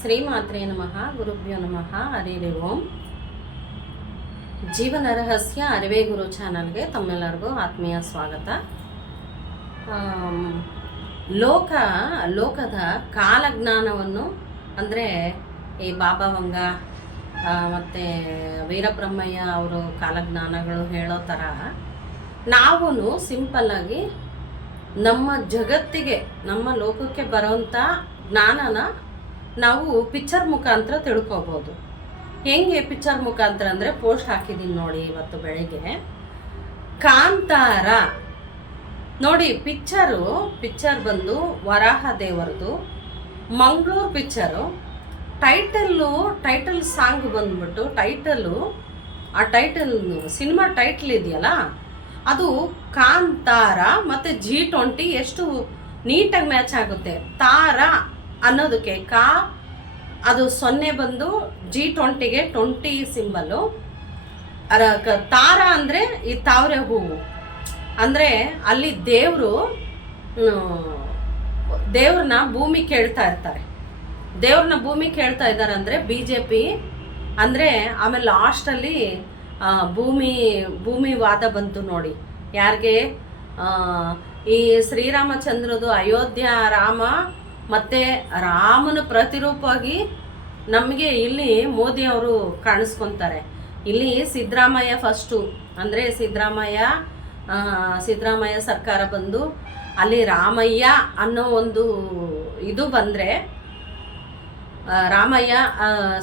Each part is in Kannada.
ಶ್ರೀಮಾತ್ರೆ ನಮಃ, ಗುರುಭ್ಯೋ ನಮಃ ಹರಿರಿ ಓಂ. ಜೀವನ ರಹಸ್ಯ ಅರಿವೇ ಗುರು ಚಾನಲ್ಗೆ ತಮ್ಮೆಲ್ಲರಿಗೂ ಆತ್ಮೀಯ ಸ್ವಾಗತ. ಲೋಕ, ಲೋಕದ ಕಾಲಜ್ಞಾನವನ್ನು, ಅಂದರೆ ಈ ಬಾಬಾ ವಂಗ ಮತ್ತು ವೀರಬ್ರಹ್ಮಯ್ಯ ಅವರು ಕಾಲಜ್ಞಾನಗಳು ಹೇಳೋ ಥರ ನಾವು ಸಿಂಪಲ್ಲಾಗಿ ನಮ್ಮ ಜಗತ್ತಿಗೆ, ನಮ್ಮ ಲೋಕಕ್ಕೆ ಬರೋಂಥ ಜ್ಞಾನನ ನಾವು ಪಿಕ್ಚರ್ ಮುಖಾಂತರ ತಿಳ್ಕೊಬೋದು. ಹೆಂಗೆ ಪಿಕ್ಚರ್ ಮುಖಾಂತರ ಅಂದರೆ ಪೋಸ್ಟ್ ಹಾಕಿದ್ದೀನಿ ನೋಡಿ ಇವತ್ತು ಬೆಳಗ್ಗೆ. ಕಾಂತಾರ. ನೋಡಿ ಪಿಕ್ಚರು, ಪಿಕ್ಚರ್ ಬಂದು Varaha ದೇವರದು, Mangaluru picture. Title, title song ಬಂದ್ಬಿಟ್ಟು ಟೈಟಲ್ಲು, ಆ ಟೈಟಲ್, ಸಿನಿಮಾ ಟೈಟಲ್ ಇದೆಯಲ್ಲ, ಅದು ಕಾಂತಾರ ಮತ್ತು ಜಿ ಟ್ವೆಂಟಿ ಎಷ್ಟು ನೀಟಾಗಿ ಮ್ಯಾಚ್ ಆಗುತ್ತೆ. ತಾರ. ಅನ್ನೋದಕ್ಕೆ ಕಾ, ಅದು ಸೊನ್ನೆ ಬಂದು ಜಿ ಟ್ವೆಂಟಿಗೆ ಟ್ವೆಂಟಿ ಸಿಂಬಲ್ಲು ತಾರ ಅಂದರೆ ಈ ತಾವರೆ ಹೂವು ಅಂದರೆ ಅಲ್ಲಿ ದೇವರು ದೇವ್ರನ್ನ ಭೂಮಿ ಕೇಳ್ತಾ ಇರ್ತಾರೆ. ದೇವ್ರನ್ನ ಭೂಮಿ ಕೇಳ್ತಾ ಇದ್ದಾರೆ ಅಂದರೆ ಬಿ ಜೆ ಪಿ. ಅಂದರೆ ಆಮೇಲೆ ಲಾಸ್ಟಲ್ಲಿ ಭೂಮಿ ಭೂಮಿ ವಾದ ಬಂತು ನೋಡಿ. ಯಾರಿಗೆ? ಈ ಶ್ರೀರಾಮಚಂದ್ರದು ಅಯೋಧ್ಯ ರಾಮ ಮತ್ತು ರಾಮನ ಪ್ರತಿರೂಪವಾಗಿ ನಮಗೆ ಇಲ್ಲಿ ಮೋದಿ ಅವರು ಕಾಣಿಸ್ಕೊತಾರೆ. ಇಲ್ಲಿ ಸಿದ್ದರಾಮಯ್ಯ ಫಸ್ಟು ಅಂದರೆ ಸಿದ್ದರಾಮಯ್ಯ ಸಿದ್ದರಾಮಯ್ಯ ಸರ್ಕಾರ ಬಂದು ಅಲ್ಲಿ ರಾಮಯ್ಯ ಅನ್ನೋ ಒಂದು ಇದು ಬಂದರೆ ರಾಮಯ್ಯ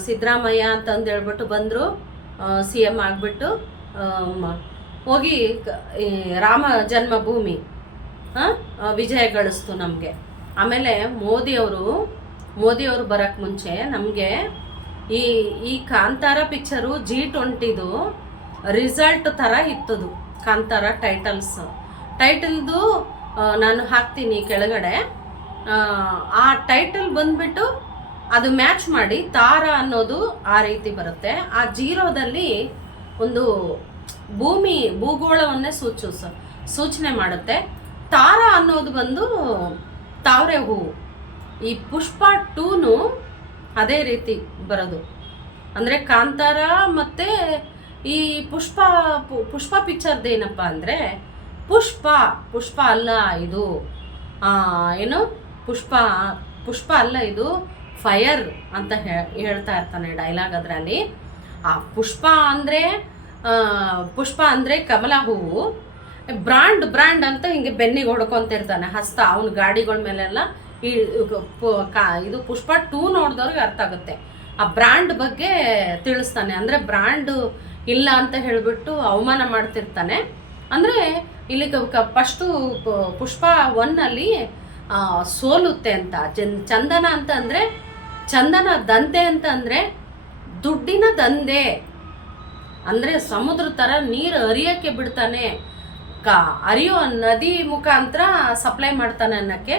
ಸಿದ್ದರಾಮಯ್ಯ ಅಂತಂದು ಹೇಳ್ಬಿಟ್ಟು ಬಂದರು ಸಿ ಎಂ ಆಗಿಬಿಟ್ಟು ಹೋಗಿ ರಾಮ ಜನ್ಮಭೂಮಿ ವಿಜಯ ಗಳಿಸ್ತು ನಮಗೆ. ಆಮೇಲೆ ಮೋದಿಯವರು ಮೋದಿಯವರು ಬರೋಕ್ಕೆ ಮುಂಚೆ ನಮಗೆ ಈ ಈ ಕಾಂತಾರ ಪಿಕ್ಚರು ಜಿ ಟ್ವೆಂಟಿದು ರಿಸಲ್ಟ್ ಥರ ಇತ್ತದು ಕಾಂತಾರ ಟೈಟಲ್ಸ್ ಟೈಟಲ್ದು ನಾನು ಹಾಕ್ತೀನಿ ಕೆಳಗಡೆ. ಆ, ಟೈಟಲ್ ಬಂದ್ಬಿಟ್ಟು ಅದು ಮ್ಯಾಚ್ ಮಾಡಿ ತಾರ ಅನ್ನೋದು ಆ ರೀತಿ ಬರುತ್ತೆ. ಆ ಜೀರೋದಲ್ಲಿ ಒಂದು ಭೂಮಿ ಭೂಗೋಳವನ್ನೇ ಸೂಚಿಸ ಸೂಚನೆ ಮಾಡುತ್ತೆ. ತಾರ ಅನ್ನೋದು ಬಂದು ತಾವರೆ ಹೂವು ಈ ಪುಷ್ಪ ಟೂನು ಅದೇ ರೀತಿ ಬರೋದು. ಅಂದರೆ ಕಾಂತಾರ ಮತ್ತು ಈ ಪುಷ್ಪ ಪುಷ್ಪ ಪಿಕ್ಚರ್ದು ಏನಪ್ಪ ಅಂದರೆ ಪುಷ್ಪ ಪುಷ್ಪ ಅಲ್ಲ ಇದು ಏನು ಪುಷ್ಪ ಪುಷ್ಪ ಅಲ್ಲ ಇದು ಫಯರ್ ಅಂತ ಹೇಳ್ತಾ ಇರ್ತಾನೆ ಡೈಲಾಗ್ ಅದರಲ್ಲಿ. ಆ ಪುಷ್ಪ ಅಂದರೆ ಪುಷ್ಪ ಅಂದರೆ ಕಮಲ ಹೂವು. ಬ್ರಾಂಡ್ ಬ್ರ್ಯಾಂಡ್ ಅಂತ ಹಿಂಗೆ ಬೆನ್ನಿಗೆ ಹೊಡ್ಕೊಂತಿರ್ತಾನೆ, ಹಸ್ತ, ಅವ್ನ ಗಾಡಿಗಳ ಮೇಲೆಲ್ಲ ಈ ಇದು ಪುಷ್ಪ ಟೂ ನೋಡಿದವ್ರಿಗೆ ಅರ್ಥ ಆಗುತ್ತೆ. ಆ ಬ್ರ್ಯಾಂಡ್ ಬಗ್ಗೆ ತಿಳಿಸ್ತಾನೆ, ಅಂದರೆ ಬ್ರ್ಯಾಂಡ್ ಇಲ್ಲ ಅಂತ ಹೇಳಿಬಿಟ್ಟು ಅವಮಾನ ಮಾಡ್ತಿರ್ತಾನೆ. ಅಂದರೆ ಇಲ್ಲಿ ಫಸ್ಟು ಪುಷ್ಪ ಒನ್ನಲ್ಲಿ ಸೋಲುತ್ತೆ ಅಂತ ಚಂದ ಚಂದನ ಅಂತ ಅಂದರೆ, ಚಂದನ ದಂಧೆ ಅಂತ ಅಂದರೆ ದುಡ್ಡಿನ ದಂಧೆ. ಅಂದರೆ ಸಮುದ್ರ ಥರ ನೀರು ಹರಿಯೋಕ್ಕೆ ಬಿಡ್ತಾನೆ. ಕ ಹರಿಯೋ ನದಿ ಮುಖಾಂತರ ಸಪ್ಲೈ ಮಾಡ್ತಾನೆ ಅನ್ನಕ್ಕೆ.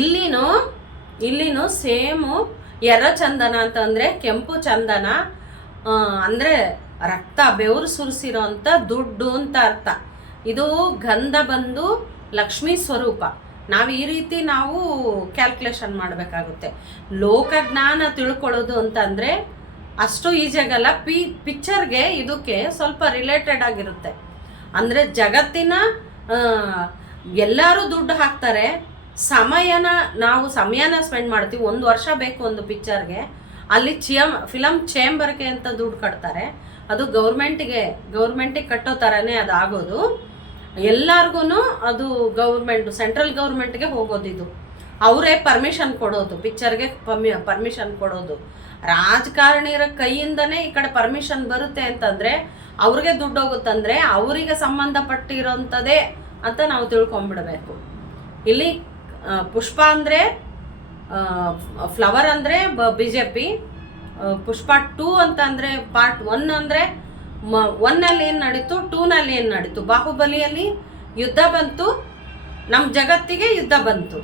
ಇಲ್ಲಿನೂ ಇಲ್ಲಿನೂ ಸೇಮು ಎರ್ರ ಚಂದನ ಅಂತಂದರೆ ಕೆಂಪು ಚಂದನ ಅಂದರೆ ರಕ್ತ ಬೆವರು ಸುರಿಸಿರೋ ಅಂಥ ದುಡ್ಡು ಅಂತ ಅರ್ಥ. ಇದು ಗಂಧ ಬಂದು ಲಕ್ಷ್ಮೀ ಸ್ವರೂಪ. ನಾವು ಈ ರೀತಿ ನಾವು ಕ್ಯಾಲ್ಕುಲೇಷನ್ ಮಾಡಬೇಕಾಗುತ್ತೆ. ಲೋಕಜ್ಞಾನ ತಿಳ್ಕೊಳ್ಳೋದು ಅಂತಂದರೆ ಅಷ್ಟು ಈಜಿಯಾಗಲ್ಲ ಪಿ ಪಿಕ್ಚರ್ಗೆ ಇದಕ್ಕೆ ಸ್ವಲ್ಪ ರಿಲೇಟೆಡ್ ಆಗಿರುತ್ತೆ. ಅಂದರೆ ಜಗತ್ತಿನ ಎಲ್ಲರೂ ದುಡ್ಡು ಹಾಕ್ತಾರೆ. ಸಮಯನ ನಾವು, ಸಮಯನ ಸ್ಪೆಂಡ್ ಮಾಡ್ತೀವಿ. ಒಂದು ವರ್ಷ ಬೇಕು ಒಂದು ಪಿಕ್ಚರ್ಗೆ ಅಲ್ಲಿ ಚಿಯಮ್ ಫಿಲಮ್ ಚೇಂಬರ್ಗೆ ಅಂತ ದುಡ್ಡು ಕಟ್ತಾರೆ. ಅದು ಗೌರ್ಮೆಂಟಿಗೆ ಗೌರ್ಮೆಂಟಿಗೆ ಕಟ್ಟೋ ಥರನೇ ಅದು ಆಗೋದು ಎಲ್ಲರಿಗೂ ಅದು ಗೌರ್ಮೆಂಟು ಸೆಂಟ್ರಲ್ ಗೌರ್ಮೆಂಟ್ಗೆ ಹೋಗೋದು ಇದು ಅವರೇ ಪರ್ಮಿಷನ್ ಕೊಡೋದು ಪಿಕ್ಚರ್ಗೆ ಪರ್ಮಿಷನ್ ಕೊಡೋದು. ರಾಜಕಾರಣಿಯರ ಕೈಯಿಂದನೇ ಈ ಕಡೆ ಪರ್ಮಿಷನ್ ಬರುತ್ತೆ ಅಂತಂದರೆ, ಅವ್ರಿಗೆ ದುಡ್ಡು ಹೋಗುತ್ತಂದರೆ ಅವರಿಗೆ ಸಂಬಂಧಪಟ್ಟಿರೋಂಥದ್ದೇ ಅಂತ ನಾವು ತಿಳ್ಕೊಂಬಿಡಬೇಕು. ಇಲ್ಲಿ ಪುಷ್ಪ ಅಂದರೆ ಫ್ಲವರ್ ಅಂದರೆ B J P Pushpa two ಅಂತ ಅಂದರೆ ಪಾರ್ಟ್ ಒನ್ ಅಂದರೆ, ಮ ಒನ್ನಲ್ಲಿ ಏನು ನಡೀತು ಟೂನಲ್ಲಿ ಏನು ನಡೀತು? ಬಾಹುಬಲಿಯಲ್ಲಿ ಯುದ್ಧ ಬಂತು ನಮ್ಮ ಜಗತ್ತಿಗೆ ಯುದ್ಧ ಬಂತು.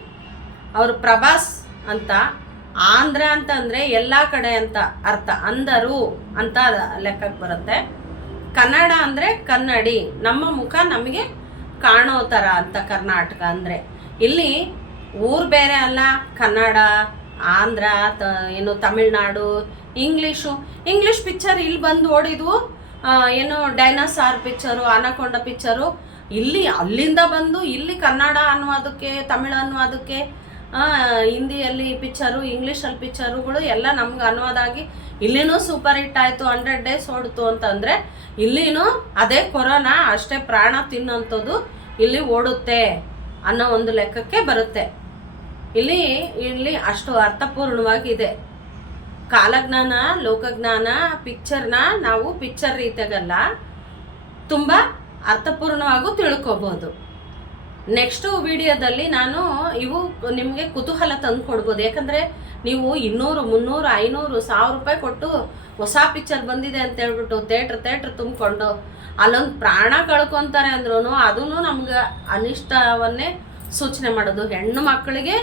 ಅವರು ಪ್ರಭಾಸ್ ಅಂತ ಆಂಧ್ರ ಅಂತ ಅಂದರೆ ಎಲ್ಲ ಕಡೆ ಅಂತ ಅರ್ಥ. ಅಂದರು ಅಂತ ಲೆಕ್ಕಕ್ಕೆ ಬರುತ್ತೆ. ಕನ್ನಡ ಅಂದರೆ ಕನ್ನಡಿ. ನಮ್ಮ ಮುಖ ನಮಗೆ ಕಾಣೋ ಥರ ಅಂತ ಕರ್ನಾಟಕ ಅಂದರೆ. ಇಲ್ಲಿ ಊರು ಬೇರೆ ಅಲ್ಲ, ಕನ್ನಡ, ಆಂಧ್ರ, ತ ಏನು ತಮಿಳ್ನಾಡು, ಇಂಗ್ಲೀಷು. ಇಂಗ್ಲೀಷ್ ಪಿಕ್ಚರ್ ಇಲ್ಲಿ ಬಂದು ಓಡಿದ್ವು. ಏನು ಡೈನಾಸಾರ್ ಪಿಕ್ಚರು ಅನಕೊಂಡ ಪಿಕ್ಚರು ಇಲ್ಲಿ ಅಲ್ಲಿಂದ ಬಂದು, ಇಲ್ಲಿ ಕನ್ನಡ ಅನ್ನೋದಕ್ಕೆ ತಮಿಳು ಅನ್ನೋದಕ್ಕೆ ಹಿಂದಿಯಲ್ಲಿ ಪಿಕ್ಚರು, ಇಂಗ್ಲೀಷಲ್ಲಿ ಪಿಕ್ಚರುಗಳು ಎಲ್ಲ ನಮ್ಗೆ ಅನುವಾದ ಆಗಿ ಇಲ್ಲಿನೂ ಸೂಪರ್ ಹಿಟ್ ಆಯಿತು ಹಂಡ್ರೆಡ್ ಡೇಸ್ ಓಡ್ತು ಅಂತಂದರೆ ಇಲ್ಲಿನೂ ಅದೇ ಕೊರೋನಾ, ಅಷ್ಟೇ ಪ್ರಾಣ ತಿನ್ನೋಂಥದ್ದು ಇಲ್ಲಿ ಓಡುತ್ತೆ ಅನ್ನೋ ಒಂದು ಲೆಕ್ಕಕ್ಕೆ ಬರುತ್ತೆ. ಇಲ್ಲಿ ಇಲ್ಲಿ ಅಷ್ಟು ಅರ್ಥಪೂರ್ಣವಾಗಿದೆ. ಕಾಲಜ್ಞಾನ, ಲೋಕಜ್ಞಾನ ಪಿಕ್ಚರ್ನ ನಾವು ಪಿಕ್ಚರ್ ರೀತಿಯಾಗಲ್ಲ, ತುಂಬ ಅರ್ಥಪೂರ್ಣವಾಗೂ ತಿಳ್ಕೊಬೋದು. ನೆಕ್ಸ್ಟು ವಿಡಿಯೋದಲ್ಲಿ ನಾನು ಇವು ನಿಮಗೆ ಕುತೂಹಲ ತಂದು ಕೊಡ್ಬೋದು. ಯಾಕಂದರೆ ನೀವು ಇನ್ನೂರು, ಮುನ್ನೂರು, ಐನೂರು ಸಾವಿರ ರೂಪಾಯಿ ಕೊಟ್ಟು ಹೊಸ ಪಿಕ್ಚರ್ ಬಂದಿದೆ ಅಂತ ಹೇಳ್ಬಿಟ್ಟು ಥೇಟ್ರ್ ಥೇಟ್ರ್ ತುಂಬಿಕೊಂಡು ಅಲ್ಲೊಂದು ಪ್ರಾಣ ಕಳ್ಕೊತಾರೆ ಅಂದ್ರೂ ಅದೂ ನಮ್ಗೆ ಅನಿಷ್ಟವನ್ನೇ ಸೂಚನೆ ಮಾಡೋದು. ಹೆಣ್ಣು ಮಕ್ಕಳಿಗೆ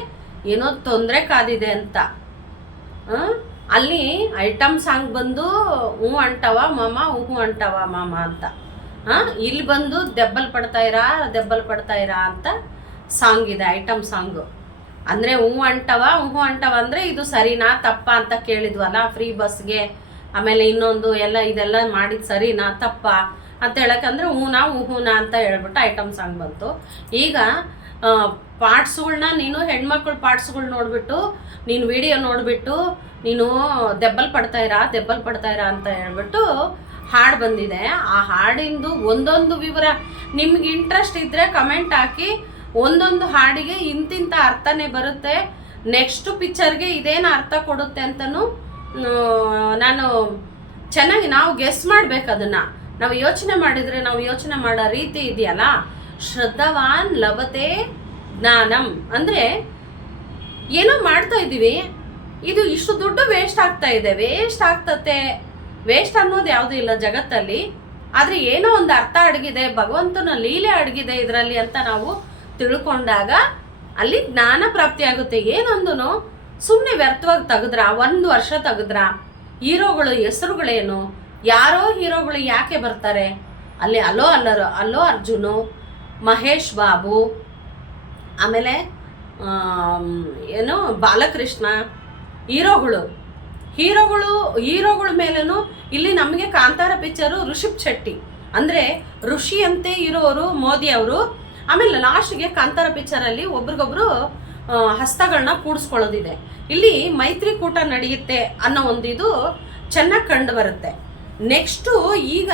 ಏನೋ ತೊಂದರೆ ಕಾದಿದೆ ಅಂತ. ಅಲ್ಲಿ ಐಟಮ್ ಸಾಂಗ್ ಬಂದು ಹೂ ಅಂಟವ, ಮಾಮ ಹೂ ಅಂಟವ ಮಾಮ ಅಂತ. ಆ? ಇಲ್ಲಿ ಬಂದು ದೆಬ್ಬಲ್ ಪಡ್ತಾ ಇರಾ, ದೆಬ್ಬಲ್ ಪಡ್ತಾ ಇರಾ ಅಂತ ಸಾಂಗ್ ಇದೆ ಐಟಮ್ ಸಾಂಗ್ ಅಂದರೆ ಹೂ ಅಂಟವ ಹೂ ಅಂಟವ ಅಂದರೆ ಇದು ಸರಿನಾ, ತಪ್ಪ ಅಂತ ಕೇಳಿದ್ವಲ್ಲ ಫ್ರೀ ಬಸ್ಗೆ ಆಮೇಲೆ ಇನ್ನೊಂದು ಎಲ್ಲ, ಇದೆಲ್ಲ ಮಾಡಿದ್ ಸರಿನಾ, ತಪ್ಪ ಅಂತ ಹೇಳಕ್ಕಂದ್ರೆ ಹೂನಾ ಹೂನಾ ಅಂತ ಹೇಳ್ಬಿಟ್ಟು ಐಟಮ್ ಸಾಂಗ್ ಬಂತು ಈಗ ಪಾರ್ಟ್ಸ್ಗಳನ್ನ ನೀನು ಹೆಣ್ಮಕ್ಳ ಪಾರ್ಟ್ಸ್ಗಳು ನೋಡಿಬಿಟ್ಟು, ನೀನು ವಿಡಿಯೋ ನೋಡಿಬಿಟ್ಟು, ನೀನು ದೆಬ್ಬಲ್ ಪಡ್ತಾ ಇರಾ, ದೆಬ್ಬಲ್ ಪಡ್ತಾ ಇರಾ ಅಂತ ಹೇಳ್ಬಿಟ್ಟು ಹಾಡು ಬಂದಿದೆ. ಆ ಹಾಡಿಂದು ಒಂದೊಂದು ವಿವರ ನಿಮ್ಗೆ ಇಂಟ್ರೆಸ್ಟ್ ಇದ್ದರೆ ಕಮೆಂಟ್ ಹಾಕಿ. ಒಂದೊಂದು ಹಾಡಿಗೆ ಇಂತಿಂಥ ಅರ್ಥನೇ ಬರುತ್ತೆ. ನೆಕ್ಸ್ಟ್ ಪಿಕ್ಚರ್ಗೆ ಇದೇನು ಅರ್ಥ ಕೊಡುತ್ತೆ ಅಂತಲೂ ನಾನು ಚೆನ್ನಾಗಿ ನಾವು ಗೆಸ್ ಮಾಡ್ಬೇಕು ಅದನ್ನ. ನಾವು ಯೋಚನೆ ಮಾಡಿದರೆ ನಾವು ಯೋಚನೆ ಮಾಡೋ ರೀತಿ ಇದೆಯಲ್ಲ? ಶ್ರದ್ಧವಾನ್ ಲಭತೆ ಜ್ಞಾನಂ. ಅಂದರೆ ಏನೋ ಮಾಡ್ತಾ ಇದ್ದೀವಿ. ಇದು ಇಷ್ಟು ದುಡ್ಡು ವೇಸ್ಟ್ ಆಗ್ತಾ ಇದೆ. ವೇಸ್ಟ್ ಆಗ್ತತೆ. ವೇಸ್ಟ್ ಅನ್ನೋದು ಯಾವುದು ಇಲ್ಲ ಜಗತ್ತಲ್ಲಿ ಆದರೆ ಏನೋ ಒಂದು ಅರ್ಥ ಅಡಗಿದೆ ಭಗವಂತನ ಲೀಲೆ ಅಡಗಿದೆ ಇದರಲ್ಲಿ ಅಂತ ನಾವು ತಿಳ್ಕೊಂಡಾಗ ಅಲ್ಲಿ ಜ್ಞಾನ ಪ್ರಾಪ್ತಿ ಆಗುತ್ತೆ. ಏನೊಂದು ಸುಮ್ಮನೆ ವ್ಯರ್ಥವಾಗಿ ತೆಗೆದ್ರ ಒಂದು ವರ್ಷ ತೆಗೆದ್ರ ಹೀರೋಗಳು ಹೆಸರುಗಳೇನು ಯಾರೋ ಹೀರೋಗಳು ಯಾಕೆ ಬರ್ತಾರೆ? ಅಲ್ಲಿ ಅಲೋ ಅಲ್ಲರು ಅಲ್ಲೋ ಅರ್ಜುನು ಮಹೇಶ್ ಬಾಬು ಆಮೇಲೆ ಆಮ್, ಏನು ಬಾಲಕೃಷ್ಣ ಹೀರೋಗಳು. ಹೀರೋಗಳು, ಹೀರೋಗಳ ಮೇಲೂ ಇಲ್ಲಿ ನಮಗೆ ಕಾಂತಾರ ಪಿಕ್ಚರು ಋಷಿಪ್ ಶೆಟ್ಟಿ. ಅಂದರೆ ಋಷಿಯಂತೆ ಇರೋರು ಮೋದಿ ಅವರು. ಆಮೇಲೆ ಲಾಸ್ಟ್ಗೆ ಕಾಂತಾರ ಪಿಕ್ಚರಲ್ಲಿ ಒಬ್ರಿಗೊಬ್ರು ಹಸ್ತಗಳನ್ನ ಕೂಡಿಸ್ಕೊಳ್ಳೋದಿದೆ. ಇಲ್ಲಿ ಮೈತ್ರಿಕೂಟ ನಡೆಯುತ್ತೆ ಅನ್ನೋ ಒಂದು ಇದು ಚೆನ್ನಾಗಿ ಕಂಡು ಬರುತ್ತೆ. ನೆಕ್ಸ್ಟು ಈಗ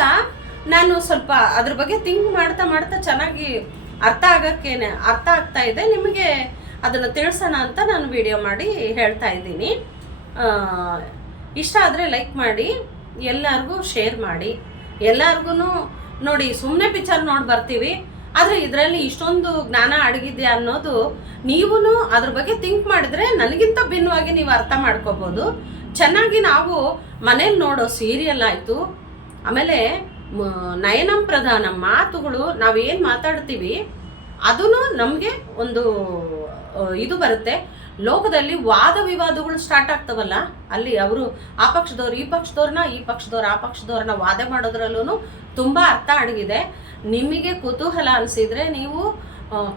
ನಾನು ಸ್ವಲ್ಪ ಅದ್ರ ಬಗ್ಗೆ ಥಿಂಕ್ ಮಾಡ್ತಾ ಮಾಡ್ತಾ ಚೆನ್ನಾಗಿ ಅರ್ಥ ಆಗೋಕ್ಕೇನೆ, ಅರ್ಥ ಆಗ್ತಾ ಇದೆ. ನಿಮಗೆ ಅದನ್ನು ತಿಳಿಸೋಣ ಅಂತ ನಾನು ವಿಡಿಯೋ ಮಾಡಿ ಹೇಳ್ತಾ ಇದ್ದೀನಿ. ಇಷ್ಟ ಆದರೆ ಲೈಕ್ ಮಾಡಿ, ಎಲ್ಲರಿಗೂ ಶೇರ್ ಮಾಡಿ. ಎಲ್ಲರಿಗೂ ನೋಡಿ ಸುಮ್ಮನೆ ಪಿಕ್ಚರ್ ನೋಡಿ ಬರ್ತೀವಿ, ಆದರೆ ಇದರಲ್ಲಿ ಇಷ್ಟೊಂದು ಜ್ಞಾನ ಅಡಗಿದೆ ಅನ್ನೋದು ನೀವು ಅದ್ರ ಬಗ್ಗೆ ಥಿಂಕ್ ಮಾಡಿದ್ರೆ ನನಗಿಂತ ಭಿನ್ನವಾಗಿ ನೀವು ಅರ್ಥ ಮಾಡ್ಕೋಬೋದು. ಚೆನ್ನಾಗಿ ನಾವು ಮನೇಲಿ ನೋಡೋ ಸೀರಿಯಲ್ ಆಯಿತು, ಆಮೇಲೆ ನಯನಂ ಪ್ರಧಾನ ಮಾತುಗಳು ನಾವೇನು ಮಾತಾಡ್ತೀವಿ ಅದೂ ನಮಗೆ ಒಂದು ಇದು ಬರುತ್ತೆ. ಲೋಕದಲ್ಲಿ ವಾದ ವಿವಾದಗಳು ಸ್ಟಾರ್ಟ್ ಆಗ್ತವಲ್ಲ, ಅಲ್ಲಿ ಅವರು ಆ ಪಕ್ಷದವ್ರು ಈ ಪಕ್ಷದವ್ರನ್ನ, ಈ ಪಕ್ಷದವ್ರು ಆ ಪಕ್ಷದವ್ರನ್ನ ವಾದ ಮಾಡೋದ್ರಲ್ಲೂ ತುಂಬ ಅರ್ಥ ಅಡಗಿದೆ. ನಿಮಗೆ ಕುತೂಹಲ ಅನಿಸಿದರೆ ನೀವು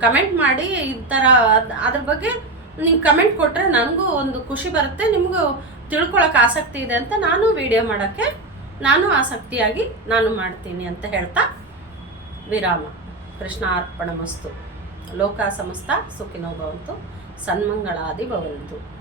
ಕಮೆಂಟ್ ಮಾಡಿ ಈ ಥರ ಅದ್- ಅದ್ರ ಬಗ್ಗೆ ನೀವು ಕಮೆಂಟ್ ಕೊಟ್ಟರೆ ನನಗೂ ಒಂದು ಖುಷಿ ಬರುತ್ತೆ, ನಿಮಗೂ ತಿಳ್ಕೊಳಕ್ಕೆ ಆಸಕ್ತಿ ಇದೆ ಅಂತ ನಾನು ವಿಡಿಯೋ ಮಾಡೋಕ್ಕೆ ನಾನು ಆಸಕ್ತಿಯಾಗಿ ನಾನು ಮಾಡ್ತೀನಿ ಅಂತ ಹೇಳ್ತಾ, ವಿರಾಮ. ಕೃಷ್ಣ ಅರ್ಪಣಮಸ್ತು ಲೋಕ ಸಮಸ್ತ ಸುಖಿನೋ ಭವಂತು. ಸನ್ಮಂಗಳಾದಿ ಭವಂತು.